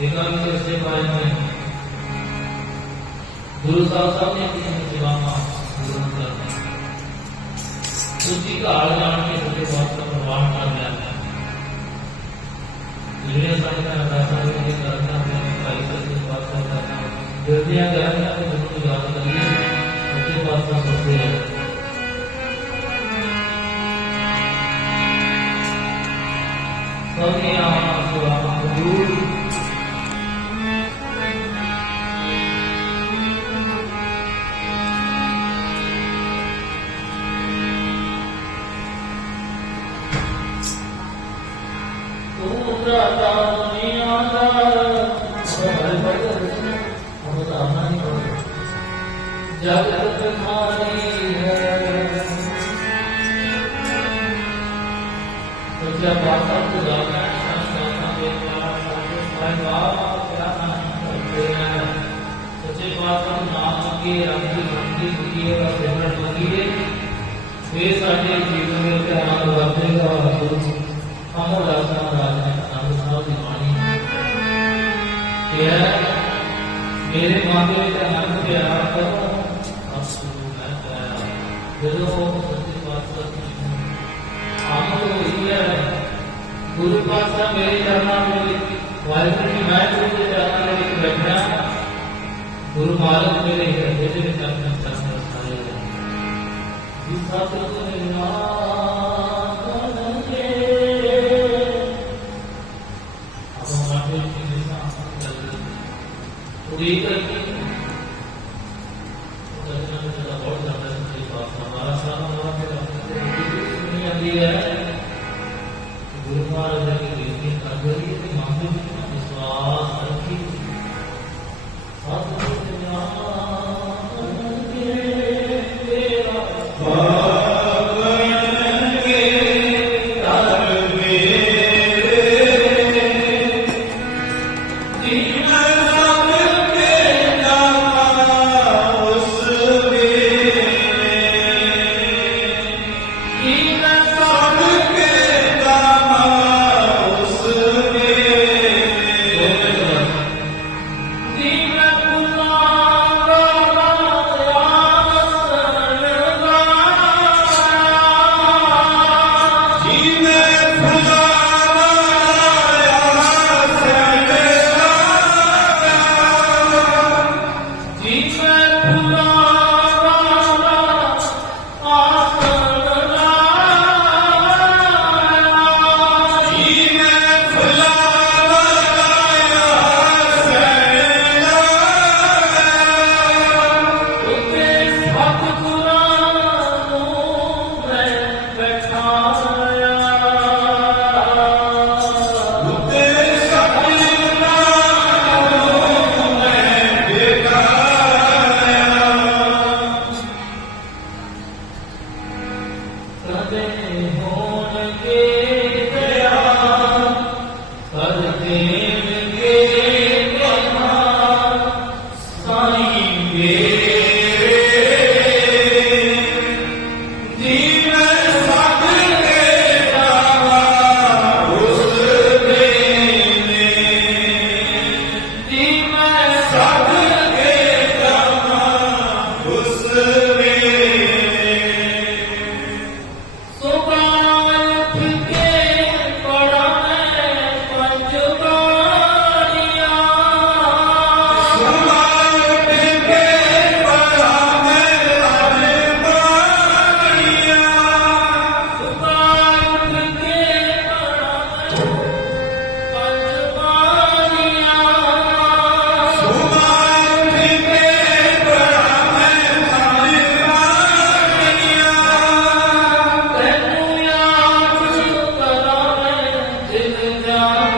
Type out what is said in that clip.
دیوان کے رستے بارے میں گرو صاحب صاحب نے اپنی سیوا کا گرہن کر کا آل جان کے سبھی بہت کا پروان کر دیا ہے دنیا سارے کا اندازہ کے لیے کرنا ہے پیسہ کے بات کرنا ہے گردیاں کرنا ہے تو کو یاد کریے اچھی بات کا سب سے سب نے یہ سارے جیون میں دھیان رکھنے کا حضور ہم راجا رحمت المانی میرے معاملے کے ہم سے میرے Leave. Aleluia.